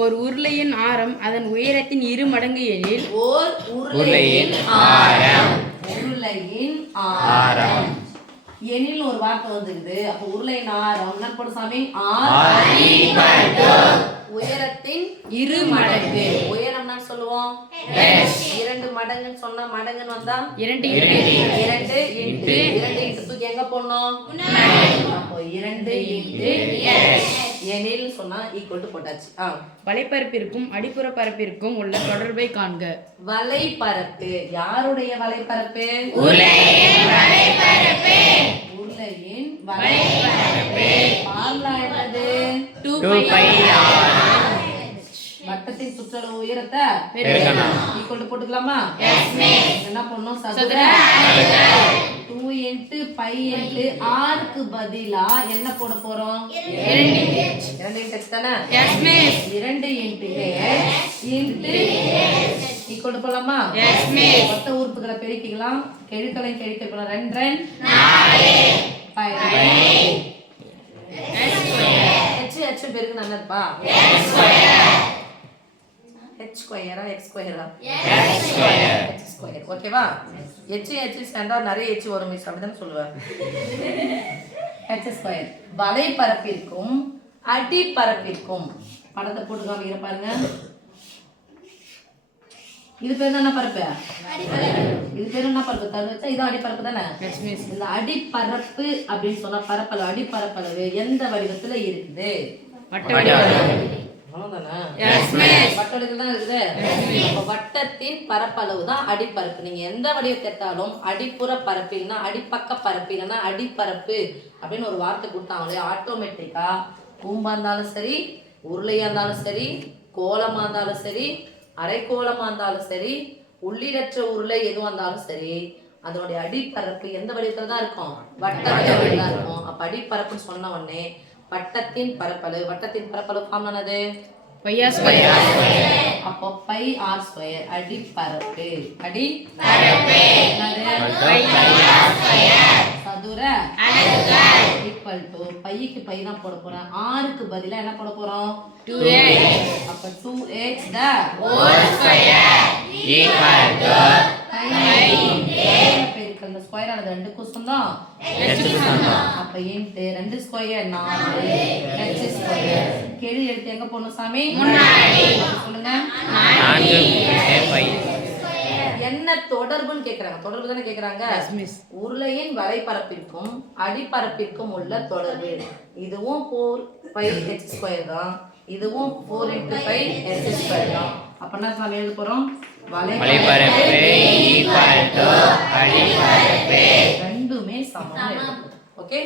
ஓர் உருளையின் ஆரம் அதன் உயரத்தின் 2 மடங்கு எனில் ஓர் உருளையின் ஆரம் எனில் ஒரு வார்த்தை வந்துருக்குது. அப்ப உருளையின் ஆரம் என்ன போடு சாமி? உயரத்தின் 2 மடங்கு. உயரம்னா சொல்லுவோம் 2 மடங்குன்னு சொன்னா மடங்குன்னு வந்தா 2 இன்ட்டு தூக்கி எங்க போடணும்? அப்போ 2 இன்ட்டு எனில் சொன்னா ஈக்குவல் போட்டாச்சு. வலைப்பரப்பிற்கும் அடிப்புற பரப்பிற்கும் உள்ள தொடர்பை காண்க. வலைப்பரப்பு யாருடைய வலைப்பரப்பு? உருளையின் வலைப்பரப்பு. உருளையின் வலைப்பரப்பு. ஃபார்முலா என்னது? 2πr. வட்டத்தின் சுற்றளவு உயரத்தை ஈக்குவல் போட்டுக்கலாமா? என்ன பண்ணணும்? சதுர 2 இன்ட்டு பை இன்ட்டு ஆருக்கு பதிலா என்ன போட போறோம்? 2 இன்ட்டு தானே? 2 இன்ட்டு இன்ட்டு ஈக்குவல் போடலாமா? மொத்த உறுப்புகளை பெருக்கிக்கலாம். கெழுக்களையும் கெழுக்கலாம். 2 h பெருக்கு நல்லா இருப்பா. h ஸ்கொயரா x ஸ்கொயரா? h square. ஓகேவா? h சேர்ந்தா நிறைய h வரும் மிஸ் அப்படிதான் சொல்லுவேன். h square. வலைப்பரப்பிற்கும் அடிப்பரப்பிற்கும் படத்தை போட்டு காமிக்கிற பாருங்க. இது பேர் என்ன பரப்பு? இது பேர் என்ன பரப்பு? தரு வச்சா இது அடிப்பரப்பு தானே? இந்த அடிப்பரப்பு அப்படின்னு சொன்னா பரப்பளவு அடிப்பரப்பளவு எந்த வடிவத்துல இருக்குது? வட்டத்தின் பரப்பளவு தான் அடிப்பரப்பு. நீங்க எந்த வடிவத்தை எடுத்தாலும் அடிப்புற பரப்பில்னா அடிப்பக்க பரப்பில்னா அடிப்பரப்பு அப்படின்னு ஒரு வார்த்தை கொடுத்தாங்களே ஆட்டோமேட்டிக்கா கூம்பா இருந்தாலும் சரி, உருளையா இருந்தாலும் சரி, கோலமா இருந்தாலும் சரி, அரைக்கோளமா இருந்தாலும் சரி, உள்ளிடற்ற உருளை எதுவா இருந்தாலும் சரி, அதனுடைய அடிப்பரப்பு எந்த வடிவத்துல தான் இருக்கும்? வட்ட வடிவத்துல தான் இருக்கும். அப்ப அடிப்பரப்புன்னு சொன்ன உடனே வட்டத்தின் பரப்பளவு ஃபார்முலானது πr ஸ்கொயர். அப்போ πr ஸ்கொயர் அடிப்பரப்பு. சதுர ஈக்குவல் டு பைக்கு பை தான் போட போறோம். ஆருக்கு பதிலா என்ன போட போறோம்? 2x. அப்ப 2x the whole square equal to பெருக்கல் இந்த ஸ்கொயர் ஆனது 2க்கும் சொந்தம். அப்ப இன்ட்டு 2 ஸ்கொயர் 4 h ஸ்கொயர். கேள்வி எடுத்து எங்க போடணும் சாமி? சொல்லுங்க. என்ன தொடர்புன்னு கேக்குறாங்க. தொடர்பு தானே கேக்குறாங்க. உருளையின் வலைப்பரப்பிற்கும் அடிப்பரப்பிற்கும் உள்ள தொடர்பு. இதுவும் 4πh ஸ்கொயர் தான், இதுவும் 4 × 5h ஸ்கொயர் தான். அப்ப என்ன சாமி எழுத போறோம்? வலைப்பரப்பு ஈக்குவல் டு அடிப்பரப்பு. ரெண்டுமே சமம். ஓகே.